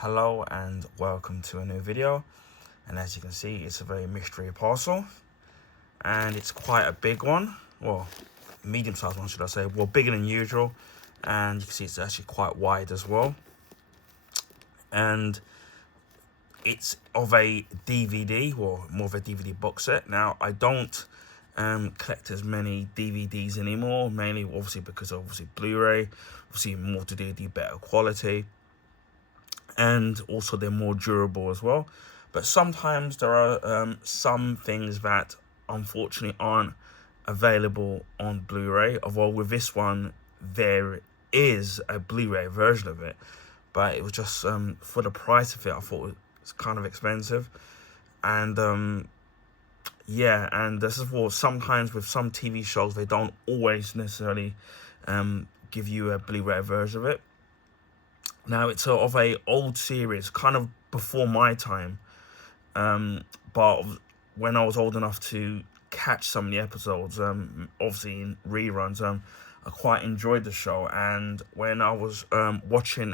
Hello and welcome to a new video, and as you can see, it's a very mystery parcel and it's quite a big one. Well, medium-sized one, should I say. Well, bigger than usual, and you can see it's actually quite wide as well, and it's of a DVD, or more of a DVD box set. Now, I don't collect as many DVDs anymore, mainly obviously because of Blu-ray, obviously more to do the better quality, and also they're more durable as well. But sometimes there are some things that unfortunately aren't available on Blu-ray. Although with this one there is a Blu-ray version of it, but it was just for the price of it, I thought it was kind of expensive. And yeah, and this is what sometimes with some TV shows they don't always necessarily give you a Blu-ray version of it. Now, it's of a old series, kind of before my time, but when I was old enough to catch some of the episodes, obviously in reruns, I quite enjoyed the show. And when I was watching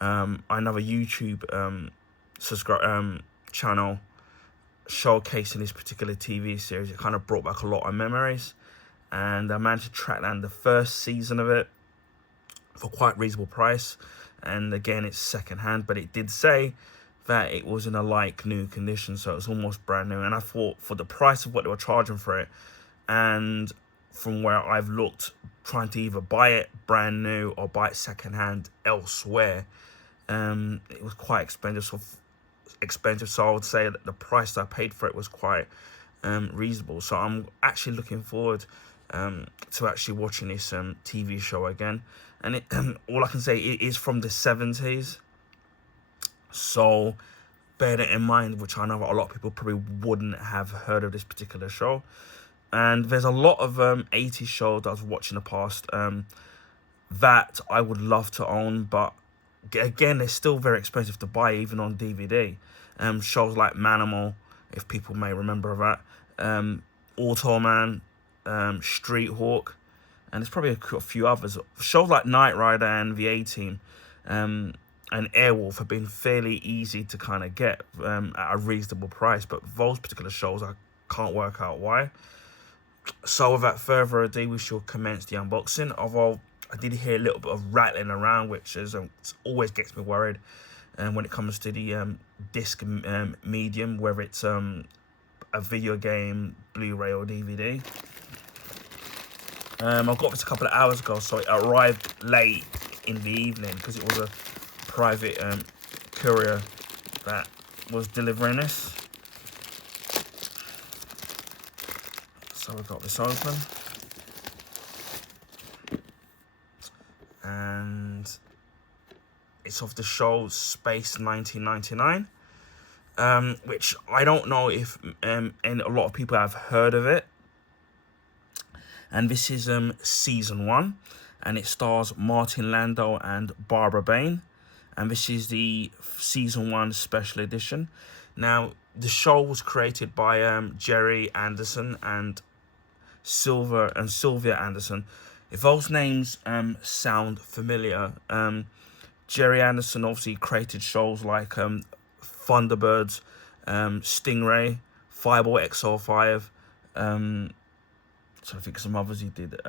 another YouTube channel showcasing this particular TV series, it kind of brought back a lot of memories, and I managed to track down the first season of it for quite reasonable price. And again, it's secondhand, but it did say that it was in a like new condition, so it was almost brand new. And I thought, for the price of what they were charging for it, and from where I've looked trying to either buy it brand new or buy it secondhand elsewhere, it was quite expensive. So I would say that the price that I paid for it was quite reasonable. So I'm actually looking forward to actually watching this TV show again. And it all I can say, it is from the 70s, so bear that in mind, which I know a lot of people probably wouldn't have heard of this particular show. And there's a lot of 80s shows that I was watching in the past that I would love to own, but again, they're still very expensive to buy, even on DVD. Shows like Manimal, if people may remember that, Automan, Street Hawk, and there's probably a few others. Shows like Knight Rider and the A-Team and Airwolf have been fairly easy to kind of get at a reasonable price, but those particular shows, I can't work out why. So without further ado, we shall commence the unboxing. Although I did hear a little bit of rattling around, which is always gets me worried. And when it comes to the disc medium, whether it's a video game, Blu-ray or DVD. I got this a couple of hours ago, so it arrived late in the evening because it was a private courier that was delivering this. So I got this open, and it's of the show Space 1999, which I don't know if and a lot of people have heard of it. And this is season 1, and it stars Martin Landau and Barbara Bain, and this is the season 1 special edition. Now, the show was created by Jerry Anderson and Sylvia Anderson. If those names sound familiar, Jerry Anderson obviously created shows like Thunderbirds, Stingray, Fireball XL5, so I think some others he did,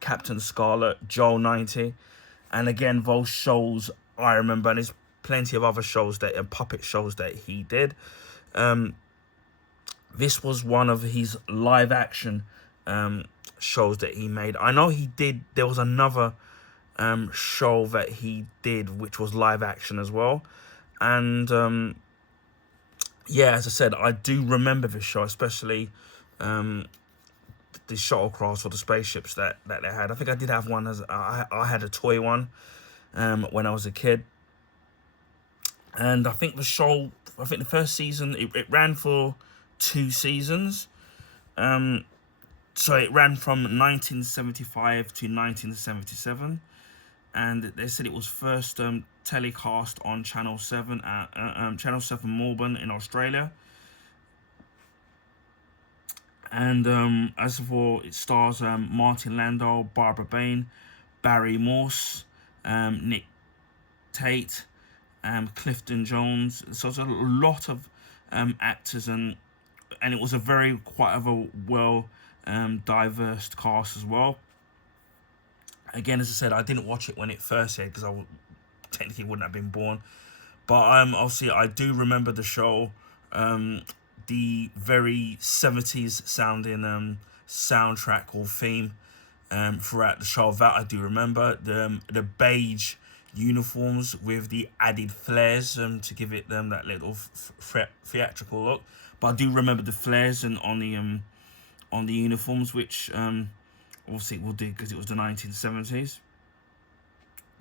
Captain Scarlet, Joel 90, and again, those shows I remember, and there's plenty of other shows and puppet shows that he did. This was one of his live action shows that he made. I know there was another show that he did which was live action as well, and yeah, as I said, I do remember this show, especially the shuttlecrafts or the spaceships that they had. I think I did have one. I had a toy one when I was a kid, and I think the first season, it ran for 2 seasons. So it ran from 1975 to 1977, and they said it was first telecast on Channel 7 at Channel 7 Melbourne in Australia. And as for, it stars Martin Landau, Barbara Bain, Barry Morse, Nick Tate, Clifton Jones. So it's a lot of actors, and it was a very quite of a well diverse cast as well. Again, as I said, I didn't watch it when it first aired because technically wouldn't have been born. But obviously I do remember the show, the very 70s sounding soundtrack or theme throughout the show. That I do remember. The beige uniforms with the added flares to give it that little theatrical look. But I do remember the flares and on the uniforms, which obviously it will do because it was the 1970s.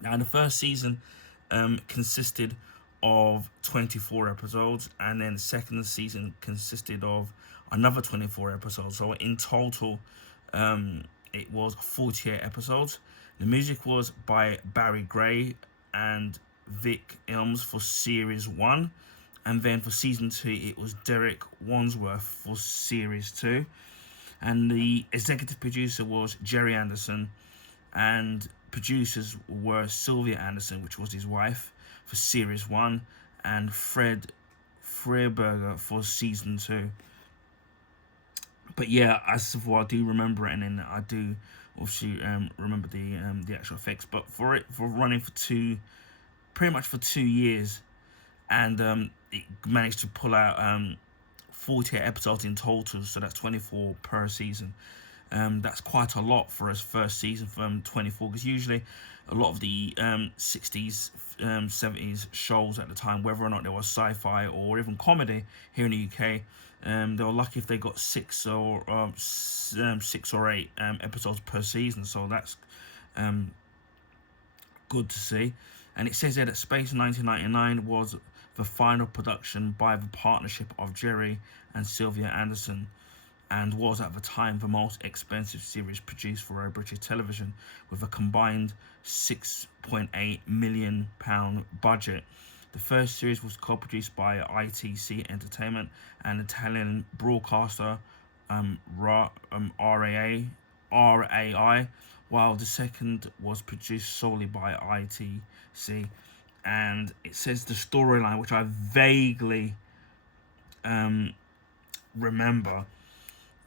Now, the first season consisted of 24 episodes, and then the second season consisted of another 24 episodes. So in total, it was 48 episodes. The music was by Barry Gray and Vic Ilms for series 1, and then for season 2 it was Derek Wansworth for series 2, and the executive producer was Jerry Anderson, and producers were Sylvia Anderson, which was his wife, for series 1, and Fred Freiberger for season 2. But yeah, as for I do remember it, and then I do obviously remember the actual effects. But for running for pretty much for 2 years, and it managed to pull out 48 episodes in total, so that's 24 per season. That's quite a lot for a first season from 24, because usually a lot of the 60s, 70s shows at the time, whether or not they were sci-fi or even comedy here in the UK, they were lucky if they got 6 or 8 episodes per season. So that's good to see. And it says here that Space 1999 was the final production by the partnership of Jerry and Sylvia Anderson, and was at the time the most expensive series produced for a British television, with a combined £6.8 million budget. The first series was co-produced by ITC Entertainment and Italian broadcaster RAI, while the second was produced solely by ITC. And it says the storyline, which I vaguely remember,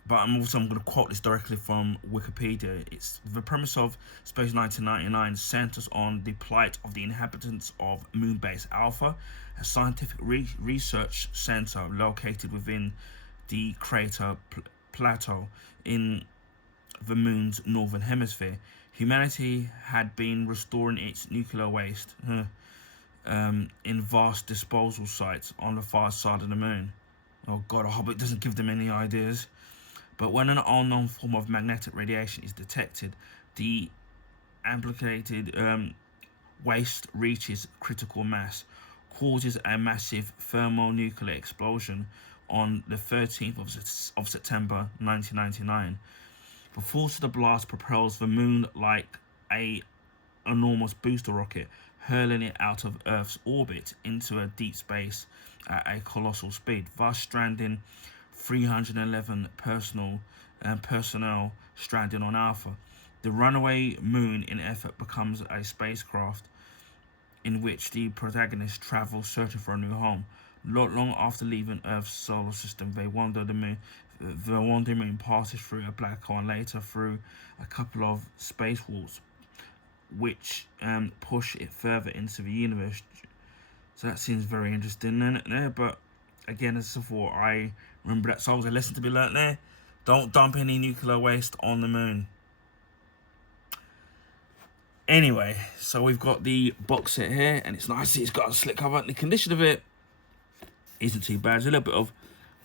but I'm going to quote this directly from Wikipedia. It's the premise of Space 1999 centers on the plight of the inhabitants of Moonbase Alpha, a scientific research center located within the crater plateau in the moon's northern hemisphere. Humanity had been restoring its nuclear waste in vast disposal sites on the far side of the moon. Oh God, I hope it doesn't give them any ideas. But when an unknown form of magnetic radiation is detected, the amplified waste reaches critical mass, causes a massive thermonuclear explosion on the 13th of September 1999. The force of the blast propels the moon like an enormous booster rocket, hurling it out of Earth's orbit into a deep space at a colossal speed, thus stranding 311 personnel stranded on Alpha. The runaway moon in effort becomes a spacecraft in which the protagonist travels searching for a new home. Not long after leaving Earth's solar system, they wander the moon. The wandering moon passes through a black hole and later through a couple of spacewalks, which push it further into the universe. So that seems very interesting there. But again, as before, I remember that. So I was a lesson to be learnt there. Don't dump any nuclear waste on the moon. Anyway, so we've got the box set here, and it's nice. It's got a slick cover. The condition of it isn't too bad. There's a little bit of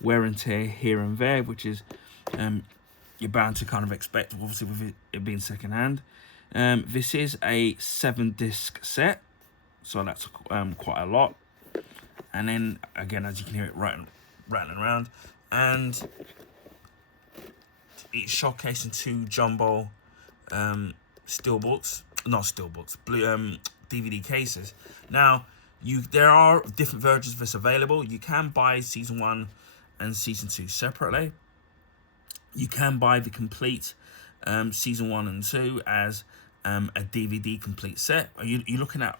wear and tear here and there, which is you're bound to kind of expect, obviously, with it being second-hand. This is a 7-disc set, so that's quite a lot. And then, again, as you can hear it rattling around. And it's showcasing 2 jumbo blue DVD cases. Now, there are different versions of this available. You can buy season 1 and season 2 separately. You can buy the complete season 1 and 2 as a DVD complete set. You're looking at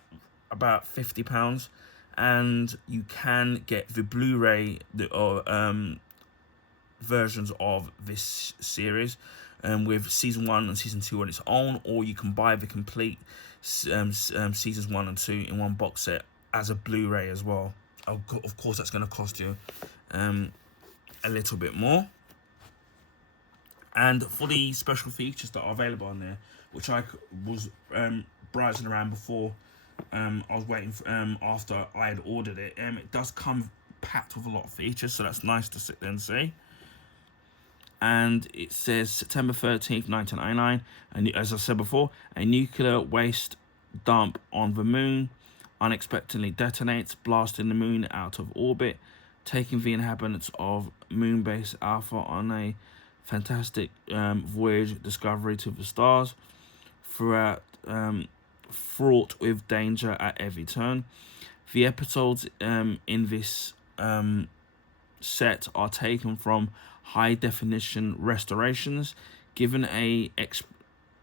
about £50, and you can get the Blu-ray versions of this series, with season 1 and season 2 on its own, or you can buy the complete seasons 1 and 2 in one box set as a Blu-ray as well. Of course, that's going to cost you a little bit more. And for the special features that are available on there, which I was browsing around before, I was waiting for, after I had ordered it. It does come packed with a lot of features, so that's nice to sit there and see. And it says September 13th, 1999, and as I said before, a nuclear waste dump on the moon unexpectedly detonates, blasting the moon out of orbit, taking the inhabitants of Moonbase Alpha on a fantastic voyage discovery to the stars, throughout fraught with danger at every turn. The episodes in this set are taken from high definition restorations, given a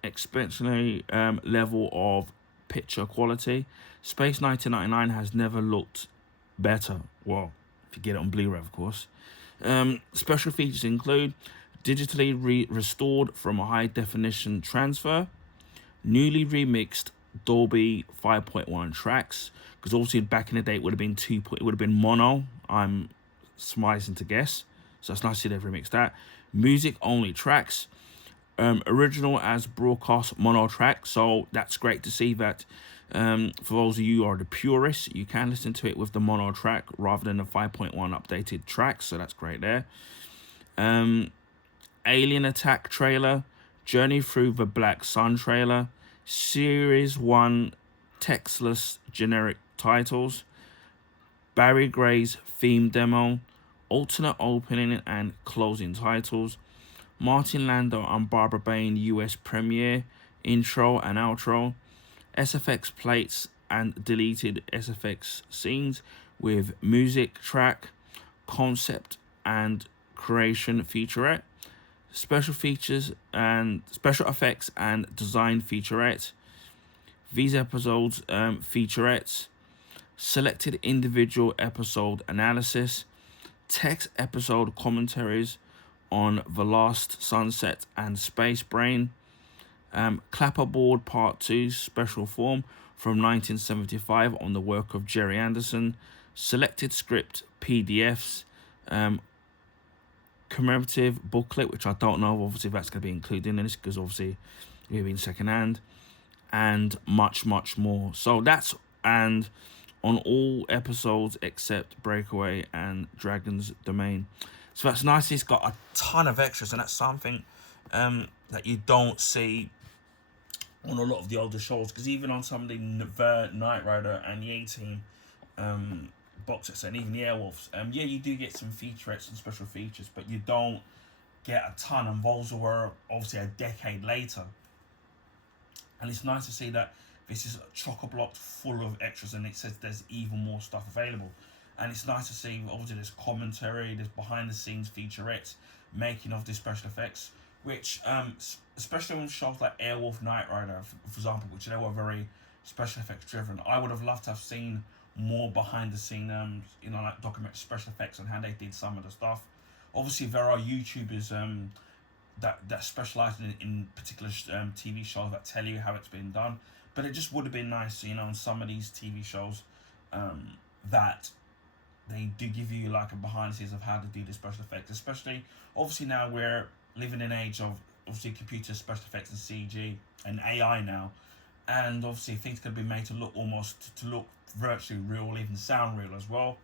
exceptionally level of picture quality. Space 1999 has never looked better. Well, if you get it on Blu-ray, of course. Special features include digitally restored from a high definition transfer, newly remixed Dolby 5.1 tracks, because obviously back in the day it would have been it would have been mono. I'm surmising to guess, so it's nice to see they've remixed that. Music only tracks, original as broadcast mono track, so that's great to see that. For those of you who are the purists, you can listen to it with the mono track rather than the 5.1 updated tracks, so that's great there. Alien Attack trailer, Journey Through the Black Sun trailer, Series 1 textless generic titles, Barry Gray's theme demo, alternate opening and closing titles, Martin Landau and Barbara Bain US premiere, intro and outro, SFX plates and deleted SFX scenes with music track, concept and creation featurette, special features and special effects and design featurette. These episodes featurettes, selected individual episode analysis, text episode commentaries on The Last Sunset and Space Brain, Clapperboard Part 2 special form from 1975 on the work of Jerry Anderson, selected script PDFs, commemorative booklet, which I don't know obviously if that's going to be included in this, because obviously it's been second hand, and much more. So that's, and on all episodes except Breakaway and Dragon's Domain. So that's nice. It's got a ton of extras, and that's something that you don't see on a lot of the older shows, because even on some of the Knight Rider and the A-Team box sets and even the Airwolves, yeah, you do get some featurettes and special features, but you don't get a ton, and those were obviously a decade later. And it's nice to see that this is chock-a-block full of extras, and it says there's even more stuff available. And it's nice to see, obviously, there's commentary, there's behind-the-scenes featurettes, making of the special effects, which, especially on shows like Airwolf, Knight Rider, for example, which they were very special effects driven. I would have loved to have seen more behind-the-scene, like documentary special effects and how they did some of the stuff. Obviously, there are YouTubers that specialise in particular TV shows that tell you how it's been done. But it just would have been nice, on some of these TV shows, that they do give you like a behind the scenes of how to do the special effects. Especially, obviously now we're living in an age of obviously computer special effects and CG and AI now, and obviously things can be made to look virtually real, even sound real as well.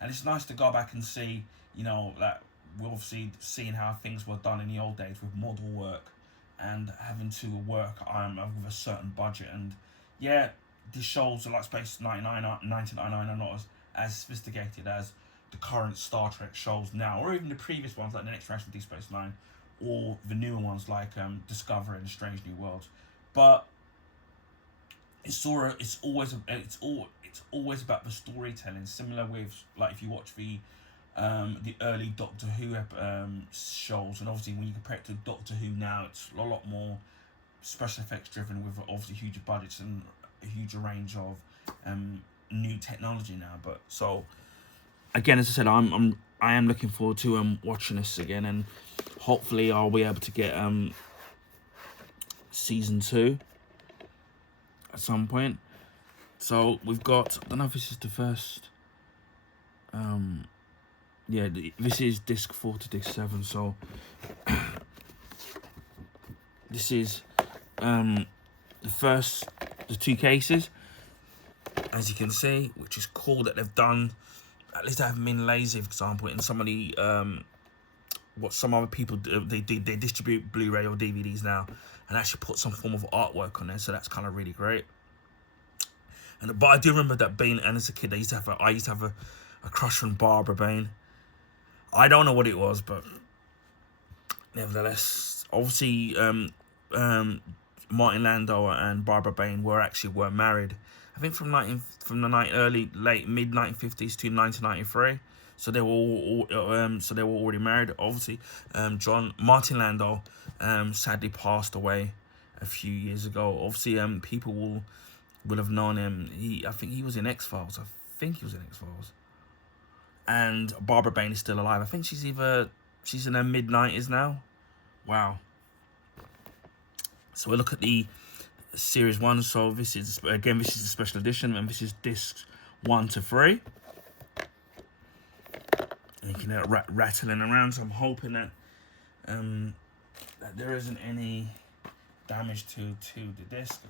And it's nice to go back and see, that we're obviously seeing how things were done in the old days with model work and having to work with a certain budget. And yeah, the shows like Space 1999 are not as sophisticated as the current Star Trek shows now, or even the previous ones like The Next Generation, Deep Space Nine, or the newer ones like Discovery and Strange New Worlds. But it's always about the storytelling. Similar with, like, if you watch the early Doctor Who shows, and obviously when you compare it to Doctor Who now, it's a lot more special effects driven with obviously huge budgets and a huge range of new technology now. But so again, as I said, I am looking forward to watching this again, and hopefully I'll be able to get season 2 at some point. So we've got, I don't know if this is the first. Yeah, this is disc 4 to disc 7. So this is the 2 cases, as you can see, which is cool that they've done. At least they haven't been lazy, for example, in some of the what some other people do. They distribute Blu-ray or DVDs now, and actually put some form of artwork on there. So that's kind of really great. But I do remember that Bane, and as a kid, I used to have a crush on Barbara Bane. I don't know what it was, but nevertheless, obviously, Martin Landau and Barbara Bane were married. I think from late mid 1950s to 1993. So they were already married. Obviously, Martin Landau sadly passed away a few years ago. Obviously, people will have known him. I think he was in X-Files. And Barbara Bane is still alive. I think she's in her mid-90s now. Wow. So we'll look at the series 1. So this is a special edition, and this is discs 1 to 3. And you can hear it rattling around. So I'm hoping that that there isn't any damage to the disc.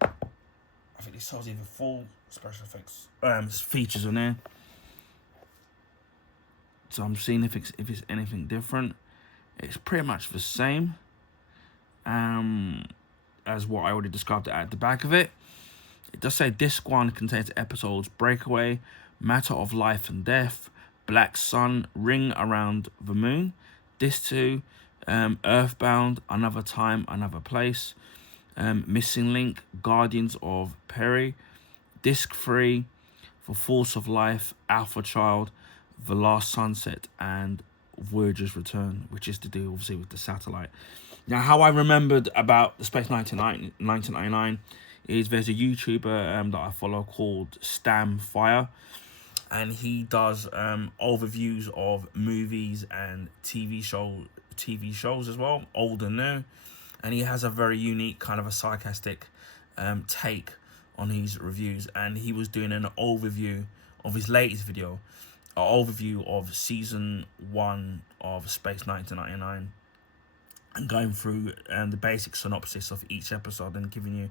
I think this tells you the full special effects features on there. So I'm seeing if it's anything different. It's pretty much the same as what I already described at the back of it. It does say disc 1 contains episodes Breakaway, Matter of Life and Death, Black Sun, Ring Around the Moon. Disc 2, Earthbound, Another Time, Another Place, Missing Link, Guardians of Perry. Disc 3 for Force of Life, Alpha Child, The Last Sunset, and Voyager's Return, which is to do obviously with the satellite. Now, how I remembered about the Space 1999 is there's a YouTuber that I follow called Stam Fire, and he does overviews of movies and TV shows as well, old and new, and he has a very unique kind of a sarcastic take on his reviews. And he was doing an overview of his latest video, an overview of season 1 of Space 1999, and going through the basic synopsis of each episode, and giving you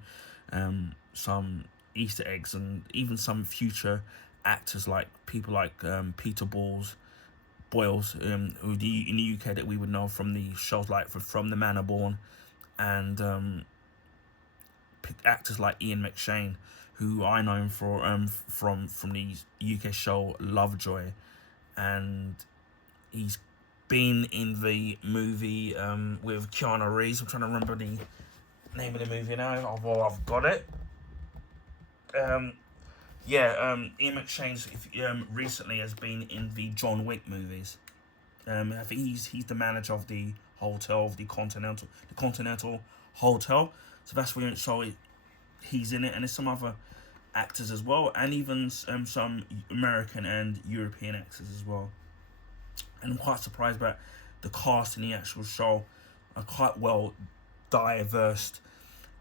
some Easter eggs, and even some future actors, like people like Peter Boyles, who in the UK that we would know from the shows like From the Manor Born, and actors like Ian McShane, who I know him from the UK show Lovejoy, and he's been in the movie with Keanu Reeves. I'm trying to remember the name of the movie now. Oh, I've got it. Ian McShane recently has been in the John Wick movies. I think he's the manager of the hotel, of the Continental Hotel. So that's where he's in it, and there's some other actors as well, and even some American and European actors as well. And I'm quite surprised that the cast in the actual show are quite well diverse,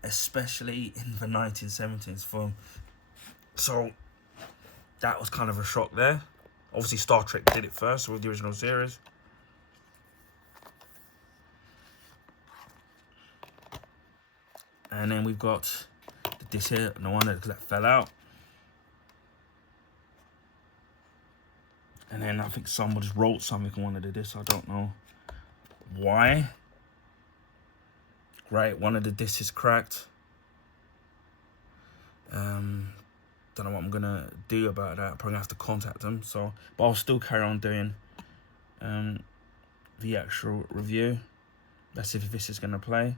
especially in the 1970s film. So that was kind of a shock there. Obviously Star Trek did it first with the original series. And then we've got this here, no wonder, because that fell out. And then I think someone just wrote something on one of the discs. I don't know why. Right, one of the discs is cracked. Don't know what I'm gonna do about that. Probably have to contact them. So, but I'll still carry on doing the actual review. Let's see if this is gonna play.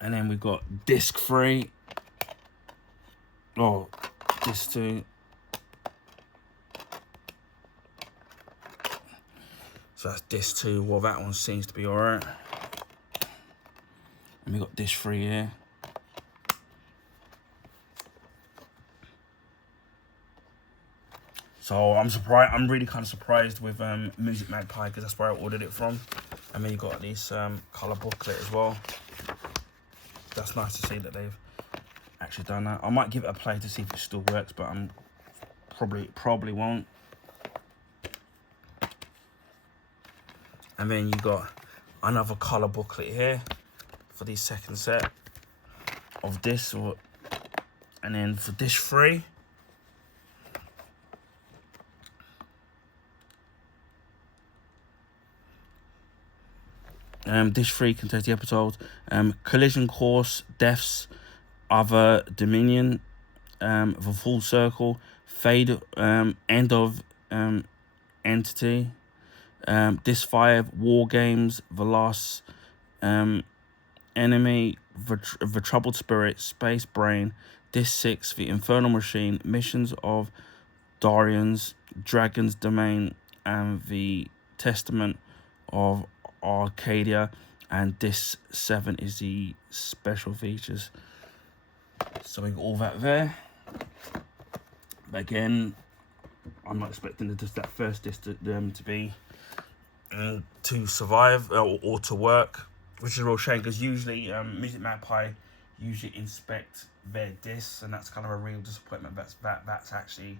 And then we've got disc 3. Oh, disc 2. So that's disc 2. Well, that one seems to be alright. And we got disc 3 here. So I'm surprised. I'm really kind of surprised with Music Magpie, because that's where I ordered it from. And then you got this color booklet as well. That's nice to see that they've actually done that. I might give it a play to see if it still works, but I'm probably won't. And then you got another color booklet here for the second set of this, and then for dish 3, dish 3 contains the episode Collision Course, Deaths, Other Dominion, The Full Circle, Fade, End of Entity, Disc 5, War Games, The Last Enemy, the Troubled Spirit, Space Brain, Disc 6, The Infernal Machine, Missions of Darians, Dragon's Domain, and The Testament of Arcadia, and Disc 7 is the special features. So we got all that there. But again, I'm not expecting just that first disc to be to survive or to work, which is a real shame, because usually Music Magpie usually inspect their discs, and that's kind of a real disappointment. That's actually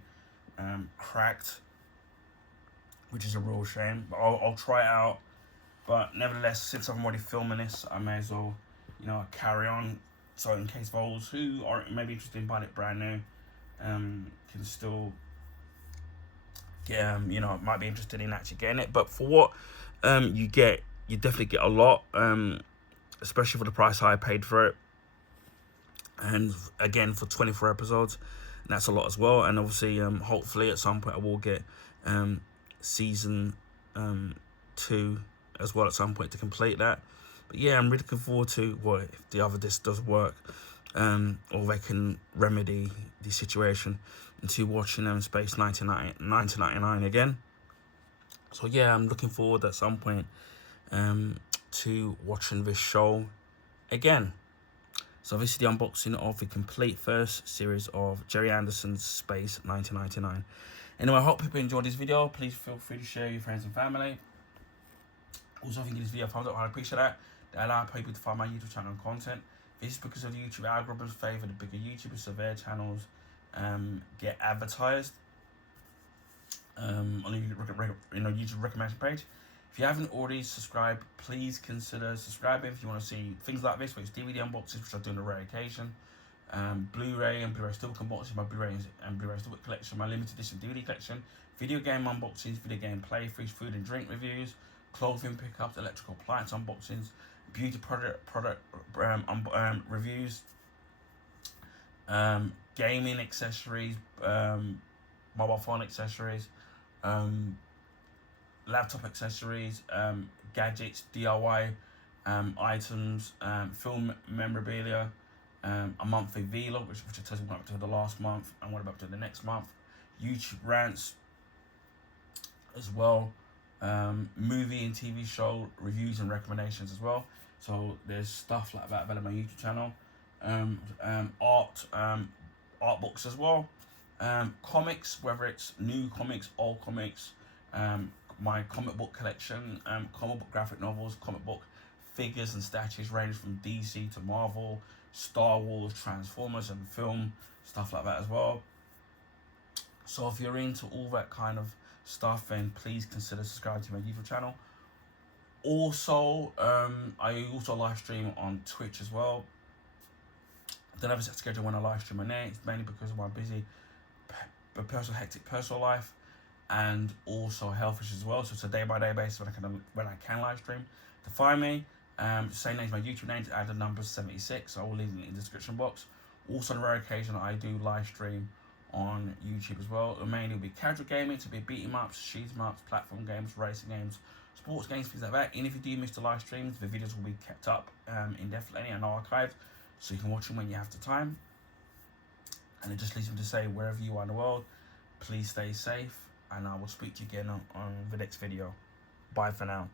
cracked, which is a real shame. But I'll try it out. But nevertheless, since I'm already filming this, I may as well, carry on. So in case those who are maybe interested in buying it brand new, can still get, might be interested in actually getting it. But for what you get, you definitely get a lot, especially for the price I paid for it. And again, for 24 episodes, and that's a lot as well. And obviously, hopefully at some point I will get season 2 as well at some point to complete that. But yeah, I'm really looking forward to if the other disc does work, or they can remedy the situation into watching Space 1999 again. So yeah, I'm looking forward at some point to watching this show again. So this is the unboxing of the complete first series of Gerry Anderson's Space 1999. Anyway, I hope people enjoyed this video. Please feel free to share with your friends and family. Also, if you give this video a thumbs up, I'd appreciate that. That allows people to find my YouTube channel and content. This is because of the YouTube algorithms favour the bigger YouTubers, so their channels get advertised on the YouTube recommendation page. If you haven't already subscribed, please consider subscribing if you want to see things like this, which is DVD unboxings, which I do on a rare occasion. Blu-ray and Blu-ray Steelbook unboxing, my Blu-ray and Blu-ray Steelbook collection, my limited edition DVD collection, video game unboxings, video game playthroughs, food and drink reviews, clothing pickups, electrical appliance unboxings, beauty product reviews, gaming accessories, mobile phone accessories, laptop accessories, gadgets, DIY items, film memorabilia, a monthly vlog, which I tells you what up to the last month and what about to the next month, YouTube rants as well, movie and TV show reviews and recommendations as well. So there's stuff like that available on my YouTube channel. Art books as well. Comics, whether it's new comics, old comics, my comic book collection, comic book graphic novels, comic book figures and statues range from DC to Marvel, Star Wars, Transformers and film, stuff like that as well. So if you're into all that kind of stuff, then please consider subscribing to my YouTube channel. Also, I also live stream on Twitch as well. I don't have a set schedule when I live stream on there. It's mainly because of my busy, hectic personal life, and also health issues as well. So it's a day-by-day basis when I can live stream. To find me, same name as my YouTube name, to add the number 76. So I will leave it in the description box. Also, on a rare occasion, I do live stream on YouTube as well. Mainly will be casual gaming, to be beat 'em ups, shoot 'em ups, platform games, racing games, sports games, things like that. And if you do miss the live streams, the videos will be kept up indefinitely and archived, so you can watch them when you have the time. And it just leaves me to say, wherever you are in the world, please stay safe, and I will speak to you again on the next video. Bye for now.